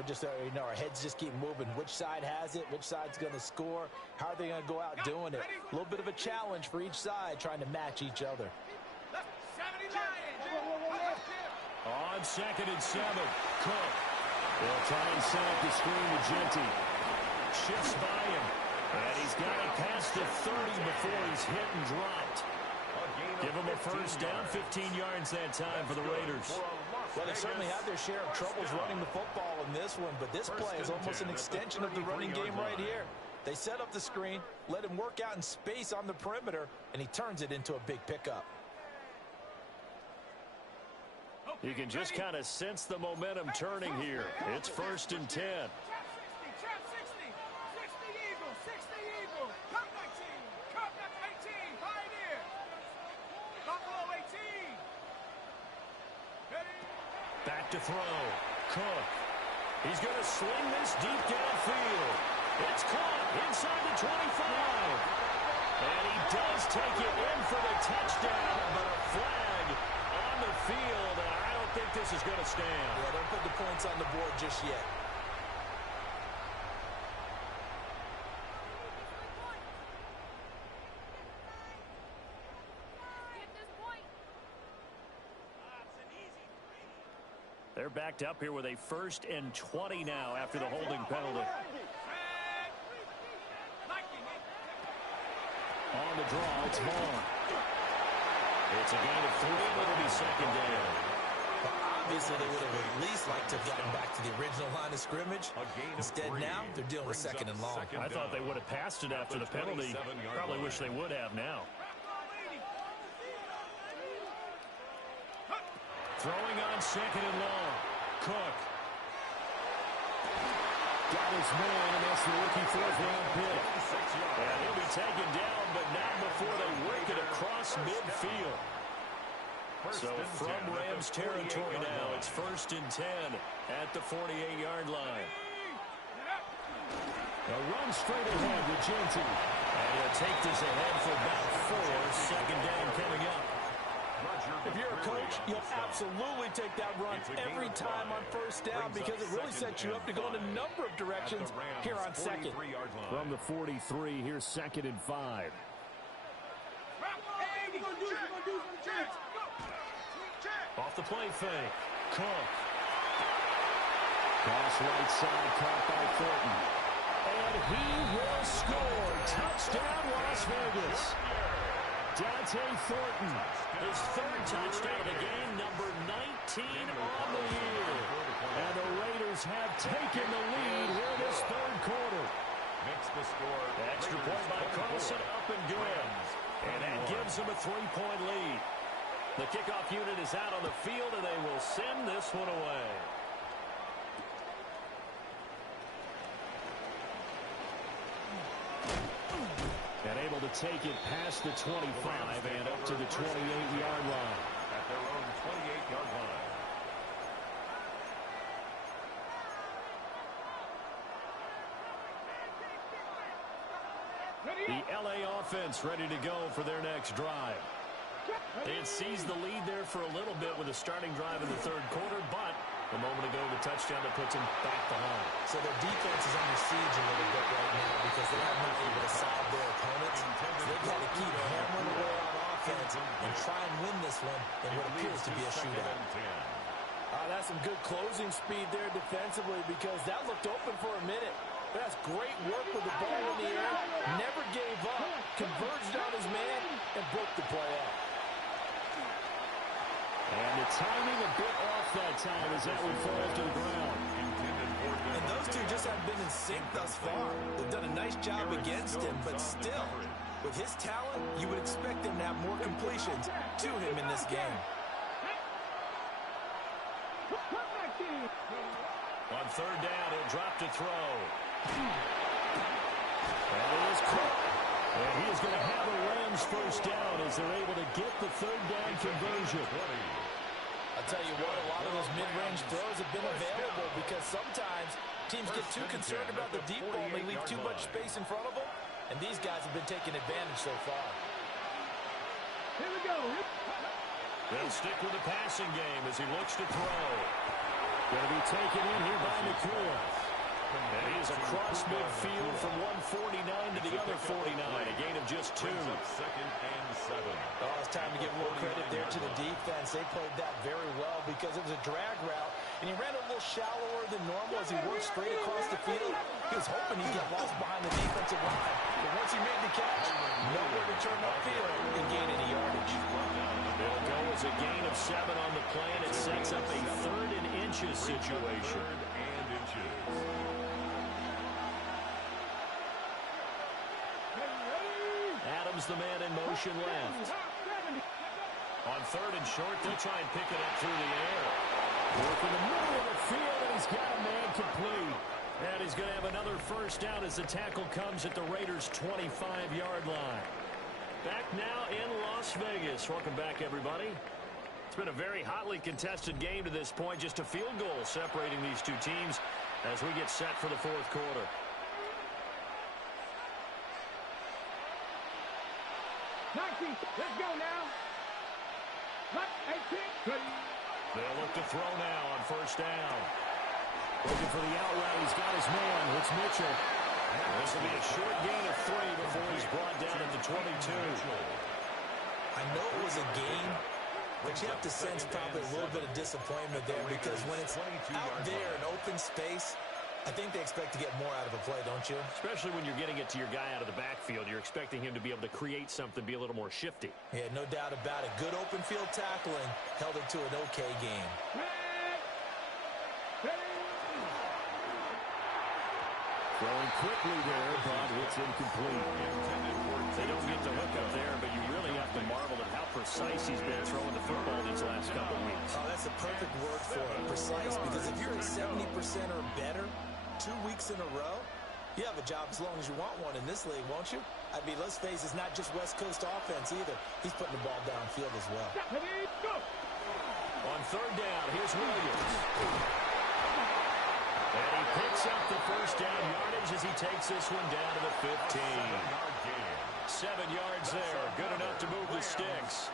we're just, our heads just keep moving. Which side has it? Which side's going to score? How are they going to go out doing it? A little bit of a challenge for each side, trying to match each other. On 2nd and 7, Cook. They'll try and set up the screen to Genty. Shifts by him. And he's got it past the 30 before he's hit and dropped. Give him a first down, 15 yards that time for the Raiders. Well, they certainly had their share of troubles running the football in this one, but this play is almost an extension of the running game right here. They set up the screen, let him work out in space on the perimeter, and he turns it into a big pickup. You can just kind of sense the momentum turning here. It's 1st and 10. Back to throw. Cook. He's going to sling this deep downfield. It's caught inside the 25. And he does take it in for the touchdown, but a flag on the field, and I don't think this is going to stand. Yeah, don't put the points on the board just yet. They're backed up here with a 1st and 20 now after the holding penalty. On the draw, it's Vaughn. It's a gain of 3, but it'll be 2nd down. Well, obviously, they would have at least liked to have gotten back to the original line of scrimmage. Instead, now, they're dealing with 2nd and long. I thought they would have passed it after the penalty. Probably wish they would have now. Throwing on 2nd and long. Cook. Got his man, and that's the rookie 4th-round pick. And he'll be taken down, but not before they work it across midfield. So from Rams territory now, it's 1st and 10 at the 48-yard line. A run straight ahead with Genty. And he'll take this ahead for about 4. 2nd down coming up. If you're a coach, you'll absolutely take that run every time on 1st down because it really sets you up to go in a number of directions here on 2nd. From the 43, here's 2nd and 5. Off the play fake. Cook. Cross right side, caught by Thornton. And he will score. Touchdown, Las Vegas. Dante Thornton, his 3rd touchdown of the game, number 19 on the year. And the Raiders have taken the lead here in this 3rd quarter. The score. Extra point by Carlson, up and good. And that gives them a 3-point lead. The kickoff unit is out on the field, and they will send this one away. And able to take it past the 25 and up to the 28-yard line. At their own 28-yard line. The LA offense ready to go for their next drive. It seized the lead there for a little bit with a starting drive in the 3rd quarter, but a moment ago the touchdown that puts them back behind. So their defense is under siege a little bit right now because they have not been able to solve their opponents. So they've got to keep hammering away on offense and try and win this one in what appears to be a shootout. That's some good closing speed there defensively because that looked open for a minute. But that's great work with the ball in the air. Never gave up. Converged on his man and broke the play up. And the timing a bit off that time as that one falls to the ground. And those two just haven't been in sync thus far. They've done a nice job against him, but still, with his talent, you would expect him to have more completions to him in this game. On 3rd down, he'll drop to throw. And it is Cook. And he is going to have a Rams 1st down as they're able to get the 3rd down conversion. I'll tell you what, a lot of those mid-range throws have been available because sometimes teams get too concerned about the deep ball and they leave too much space in front of them, and these guys have been taking advantage so far. Here we go. They'll stick with the passing game as he looks to throw. Going to be taken in here by McCoy. across midfield from one 49 to the other 49. A gain of just 2. Second and 7. Oh, it's time to give a little credit there to the defense. They played that very well because it was a drag route, and he ran a little shallower than normal as he worked straight across the field. He was hoping he'd get lost behind the defensive line, but once he made the catch, nowhere to turn upfield and gain any yardage. It'll go as a gain of 7 on the play, and it sets up a 3rd and inches situation. Adams, the man in motion left. On 3rd and short, they'll try and pick it up through the air. Work in the middle of the field, and he's got a man complete. And he's going to have another first down as the tackle comes at the Raiders' 25-yard line. Back now in Las Vegas. Welcome back, everybody. It's been a very hotly contested game to this point. Just a field goal separating these two teams as we get set for the 4th quarter. Let's go now. 18. They'll look to throw now on first down. Looking for the out route. He's got his man. It's Mitchell. This will be a short gain of 3 before he's brought down at the 22. I know it was a gain, but you have to sense probably a little bit of disappointment there because when it's out there in open space, I think they expect to get more out of a play, don't you? Especially when you're getting it to your guy out of the backfield. You're expecting him to be able to create something, be a little more shifty. Yeah, no doubt about it. Good open field tackling held it to an okay game. Throwing quickly there, but it's incomplete. They don't get the hook up there, but you really have to marvel at how precise he's been throwing the football these last couple of weeks. Oh, that's a perfect word for it, precise, because if you're at 70% or better 2 weeks in a row, you have a job as long as you want one in this league, won't you? I mean, let's face it, it's not just West Coast offense either. He's putting the ball downfield as well. On 3rd down, here's Williams. And he picks up the first down yardage as he takes this one down to the 15. 7 yards there. Good enough to move the sticks.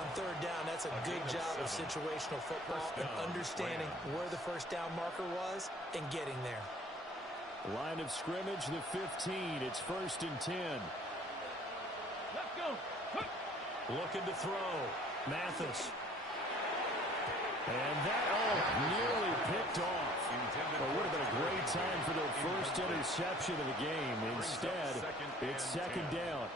On 3rd down, that's a good job of situational football and understanding where the first down marker was and getting there. Line of scrimmage, the 15. It's 1st and 10. Let's go. Looking to throw. Mathis. And that, nearly picked off. It would have been a great time for their first interception of the game. Instead, it's 2nd down.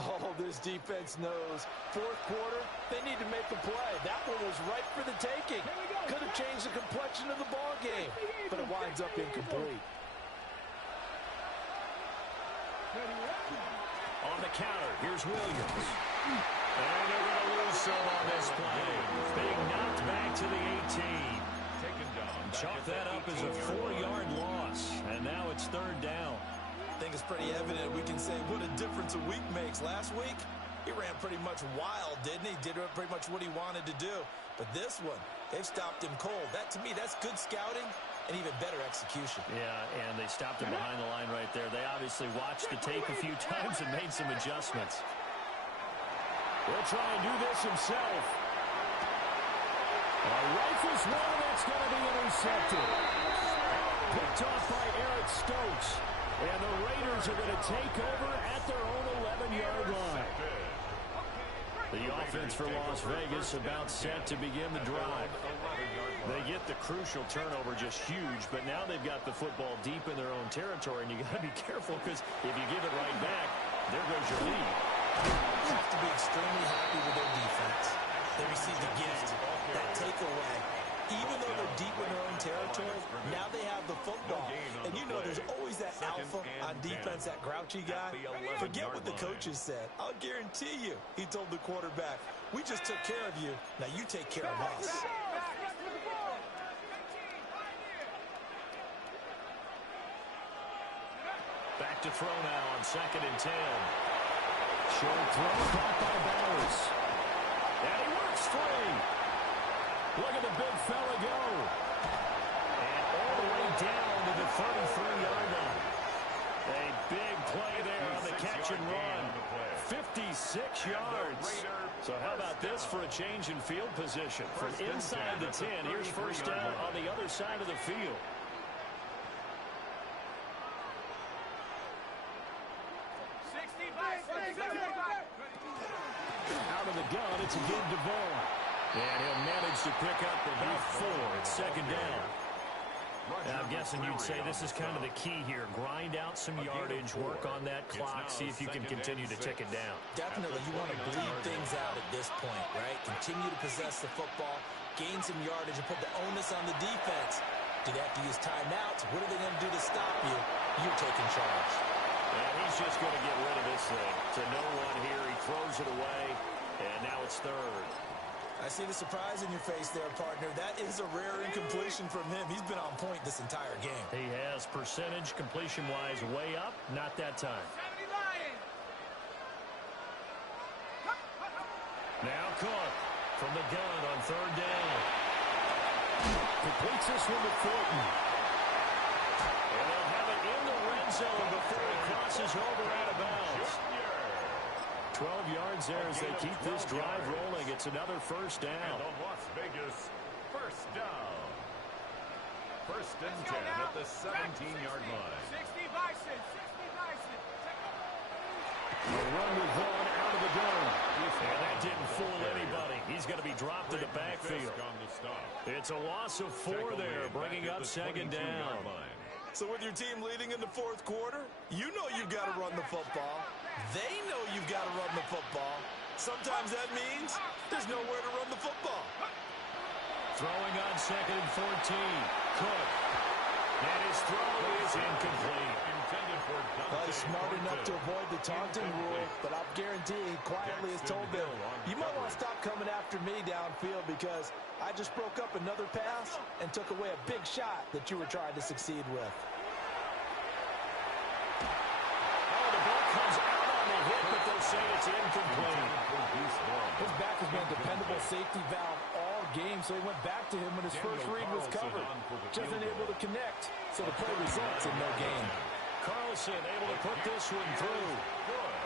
Oh, this defense knows. 4th quarter, they need to make a play. That one was right for the taking. Could have changed the complexion of the ball game, but it winds up incomplete. On the counter, here's Williams. And they're going to lose some on this play. Being knocked back to the 18. Chalk that up as a 4-yard loss. And now it's 3rd down. I think it's pretty evident we can say what a difference a week makes. Last week, he ran pretty much wild, didn't he? Did pretty much what he wanted to do. But this one, they've stopped him cold. That, to me, that's good scouting and even better execution. Yeah, and they stopped him behind the line right there. They obviously watched the tape a few times and made some adjustments. He'll try and do this himself. Rifles one, that's going to be intercepted. Picked off by Eric Stokes. And the Raiders are going to take over at their own 11-yard line. The offense for Las Vegas about set to begin the drive. They get the crucial turnover, just huge, but now they've got the football deep in their own territory, and you got to be careful because if you give it right back, there goes your lead. You have to be extremely happy with their defense. They received a gift, that takeaway. Even though they're deep in their own territory, now they have the football. And you know there's always that alpha on defense, that grouchy guy. Forget what the coaches said. I'll guarantee you, he told the quarterback, we just took care of you. Now you take care of us. Back to throw now on 2nd and 10. Short throw caught by Bowers. And he works free. Look at the big fella go. And all the way down to the 33-yard line. A big play there on the catch and run. 56 yards. So how about this for a change in field position? From inside the 10, here's first down on the other side of the field. to give to Vaughn. And he'll manage to pick up about 4 at second down. I'm guessing you'd say this is kind of the key here. Grind out some yardage, work on that clock, see if you can continue to tick it down. Definitely, you want to bleed things out at this point, right? Continue to possess the football, gain some yardage, and put the onus on the defense. Do they have to use timeouts? What are they going to do to stop you? You're taking charge. And he's just going to get rid of this thing. It's a no-1 here. He throws it away, and now it's third. I see the surprise in your face there, partner. That is a rare incompletion from him. He's been on point this entire game. He has percentage completion-wise way up. Not that time. Now Cook from the gun on third down. Completes this one to Thornton. And they'll have it in the red zone before he crosses over out of bounds. 12 yards there as they keep this drive rolling. It's another first down. And the Las Vegas first down. First and 10 at the 17-yard line. 60 Bison, 60 Bison. A run with Vaughn out of the dome. And that didn't fool anybody. He's going to be dropped in the backfield. It's a loss of 4 there, bringing up second down. So with your team leading in the fourth quarter, you know you've got to run the football. They know you've got to run the football. Sometimes that means there's nowhere to run the football. Throwing on second and 14. Cook. And his throw is incomplete. Well, he's smart enough to avoid the taunting rule, but I'll guarantee he quietly has told them, you might want to stop coming after me downfield because I just broke up another pass and took away a big shot that you were trying to succeed with. The ball comes out on the hit, but they'll say it's incomplete. His back has been a dependable safety valve all game, so he went back to him when his first read was covered. Just unable to connect, so the play results in no gain. Carlson able to put this one through.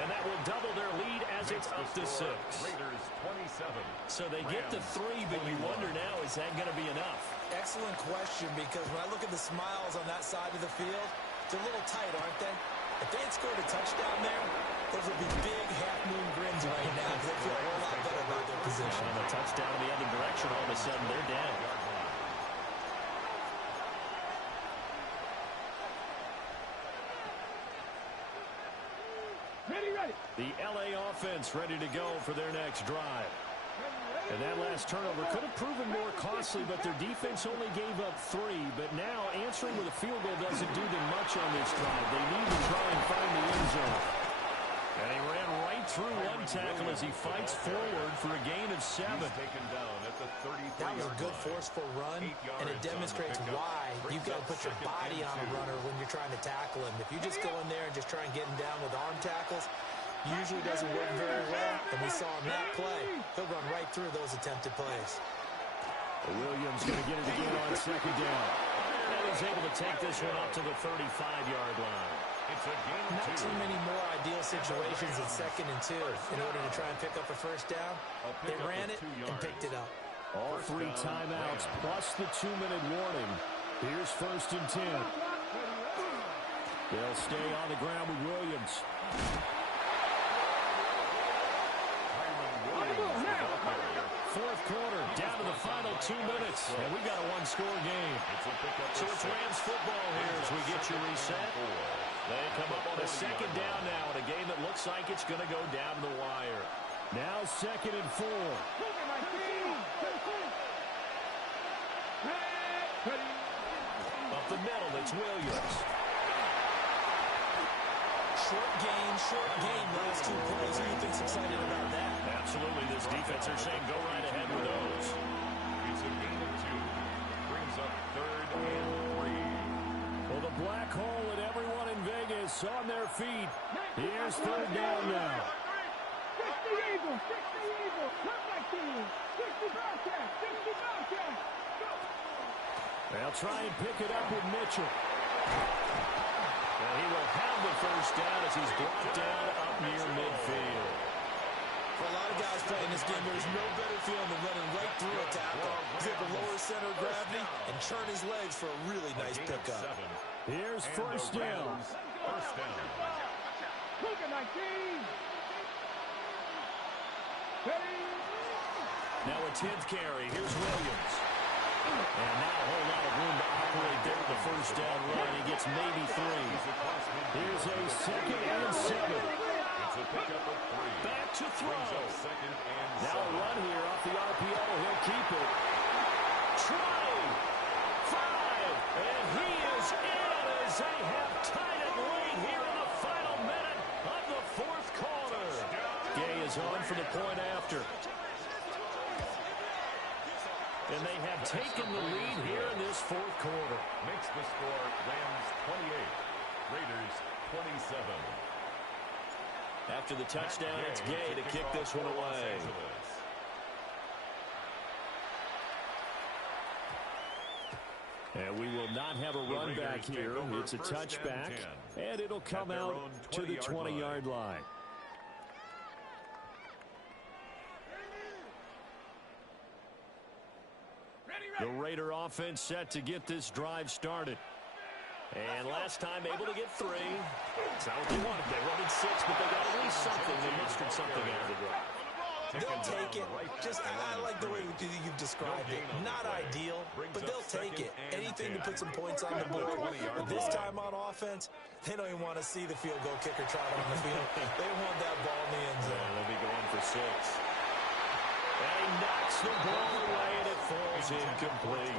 And that will double their lead as it's up to 6. Raiders 27. So they get to 3, but you wonder now, is that going to be enough? Excellent question, because when I look at the smiles on that side of the field, they're a little tight, aren't they? If they had scored a touchdown there, those would be big half-moon grins right now because they feel a whole lot better about their position. And a touchdown in the other direction, all of a sudden they're down. Ready. The LA offense ready to go for their next drive. And that last turnover could have proven more costly, but their defense only gave up 3. But now answering with a field goal doesn't do them much on this drive. They need to try and find the end zone. And he ran right through one tackle as he fights forward for a gain of 7. Taken down at the 33-yard That was a good forceful run, and it demonstrates why you've got to put your body on a runner when you're trying to tackle him. If you just go in there and just try and get him down with arm tackles, usually doesn't work very well, and we saw him that play. He'll run right through those attempted plays. Williams going to get it again on second down. And he's able to take this one up to the 35-yard line. It's a gain of 2. Not too many more ideal situations in 2nd and 2 in order to try and pick up a first down. They ran it and picked it up. All 3 timeouts plus the 2-minute warning. Here's 1st and 10. They'll stay on the ground with Williams. Fourth quarter, down to the final 2 minutes, and we got a 1-score game. So it's Rams football here as we get you reset. They come up on a second down now in a game that looks like it's going to go down the wire. Now 2nd and 4. Up the middle, it's Williams. Short gain, last 2 plays. Who do you think's excited about that? Absolutely, this defense are saying go right ahead with those. It's a gain of 2. Brings up 3rd and 3. Well, the black hole and everyone in Vegas on their feet. Here's 3rd down now. 60 Eagles, 60 Eagles, not like team. 60 Bobcats, 60 Bobcats. They'll try and pick it up with Mitchell. And he will have the first down as he's brought down up near midfield. For a lot of guys playing this game, there's no better feeling than running right through a tackle. He's able to lower center of gravity and churn his legs for a really nice pickup. Here's first down. First down. Look at 19. Ready. Now a 10th carry. Here's Williams. And now a whole lot of room to operate there at the first down run. He gets maybe 3. Here's a 2nd and 7. It's a pickup of 3. Back to throw. Now a run here off the RPO. He'll keep it. Trying. 5. And he is in as they have tied it late here in the final minute of the 4th quarter. Gay is on for the point after. And they have taken the lead here in this 4th quarter. Makes the score Rams 28, Raiders 27. After the touchdown, it's Gay to kick this one away. And we will not have a run back here. It's a touchback, and it'll come out to the 20-yard line. The Raider offense set to get this drive started. And last time able to get 3. It's not what they wanted. They wanted 6, but they got at least something. They mustered something out of the drive. They'll take it. I like the way you've described it. Not ideal, but they'll take it. Anything to put some points on the board. But this time on offense, they don't even want to see the field goal kicker trot on the field. They want that ball in the end zone. Yeah, they'll be going for 6. And he knocks the ball away, and it falls incomplete.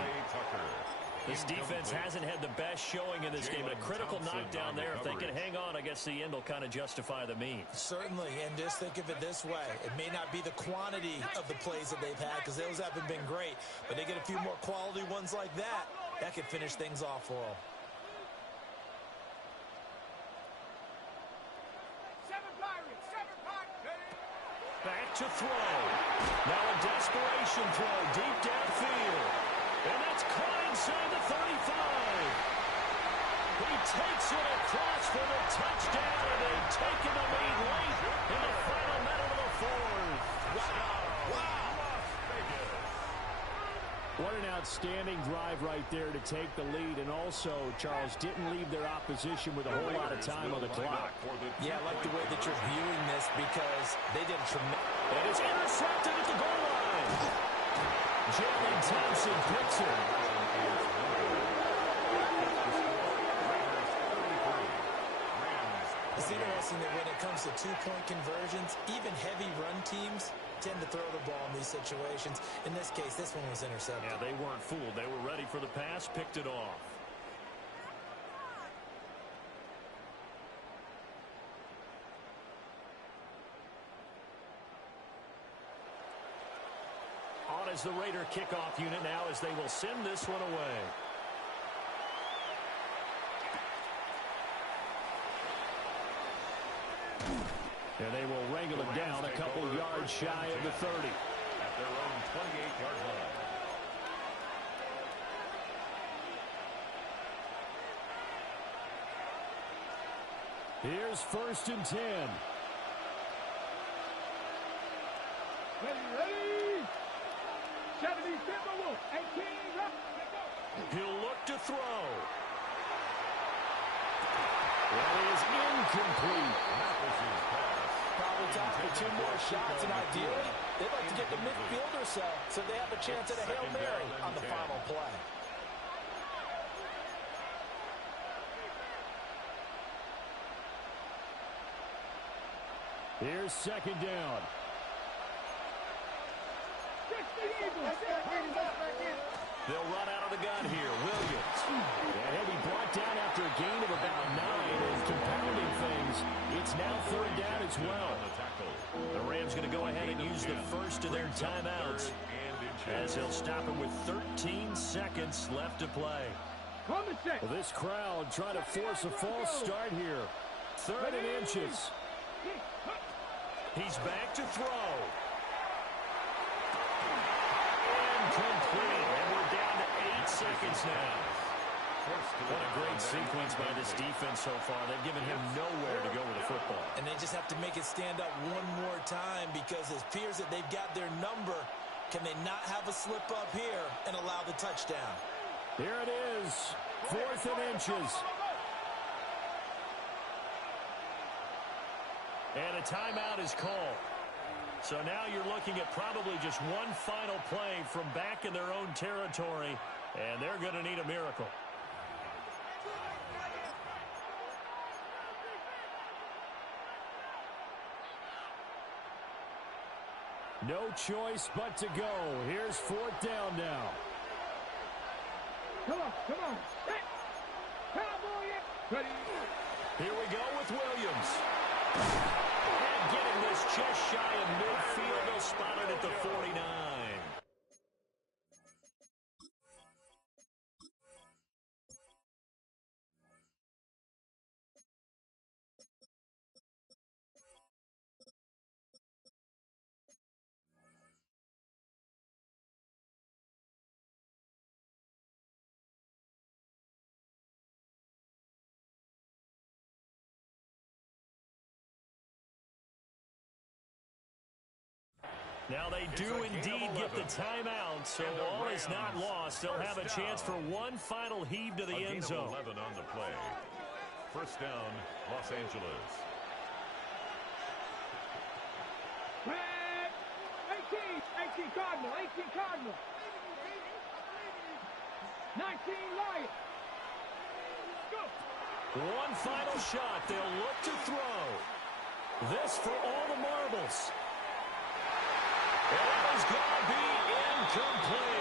This defense hasn't had the best showing in this game. A critical knockdown there. If they can hang on, I guess the end will kind of justify the means. Certainly, and just think of it this way. It may not be the quantity of the plays that they've had, because those haven't been great, but they get a few more quality ones like that. That could finish things off for them. Back to throw. Now a desperation throw deep downfield. And that's caught inside the 35. He takes it across for the touchdown, and they've taken the lead late in the final minute of the 4th. Wow. What an outstanding drive right there to take the lead. And also, Charles, didn't leave their opposition with a whole lot of time on the clock. Yeah, I like the way that you're viewing this, because they did a tremendous... And it's intercepted at the goal line. Jalen Thompson picks it. It's interesting that when it comes to two-point conversions, even heavy run teams tend to throw the ball in these situations. In this case, this one was intercepted. Yeah, they weren't fooled. They were ready for the pass, picked it off. On as the Raider kickoff unit now, as they will send this one away. And they will wrangle it down a couple yards shy of the 30. At their own 28-yard line. Here's 1st and 10. Ready. 70 Timberwolves. 18 up. He'll look to throw. That is incomplete. Probably time for 2 more shots, and ideally, they'd like to get to midfield or so they have a chance at a Hail Mary on the final play. Here's 2nd down. They'll run out of the gun here. Williams. And he'll be brought down after a gain of about 9, and compounding things, it's now 3rd down as well. The Rams going to go ahead and use the first of their timeouts, as they'll stop him with 13 seconds left to play. Well, this crowd trying to force a false start here. 3rd and inches. He's back to throw. Incomplete. And we're down to 8 seconds now. What a great sequence by this defense so far. They've given him nowhere to go with the football. And they just have to make it stand up one more time, because it appears that they've got their number. Can they not have a slip up here and allow the touchdown? Here it is. 4th and inches. And a timeout is called. So now you're looking at probably just one final play from back in their own territory, and they're going to need a miracle. No choice but to go. Here's fourth down now. Come on, come on. Hey. Cowboy, ready. Here we go with Williams. And getting this just shy of midfield. They'll spot it at the 49. Now they do indeed get the timeout, so all is not lost. They'll have a chance for one final heave to the end zone. 11 on the play. First down, Los Angeles. Red. 18 Cardinal, 18 Cardinal. 19 Lions. Go. One final shot. They'll look to throw. This for all the marbles. It is going to be incomplete.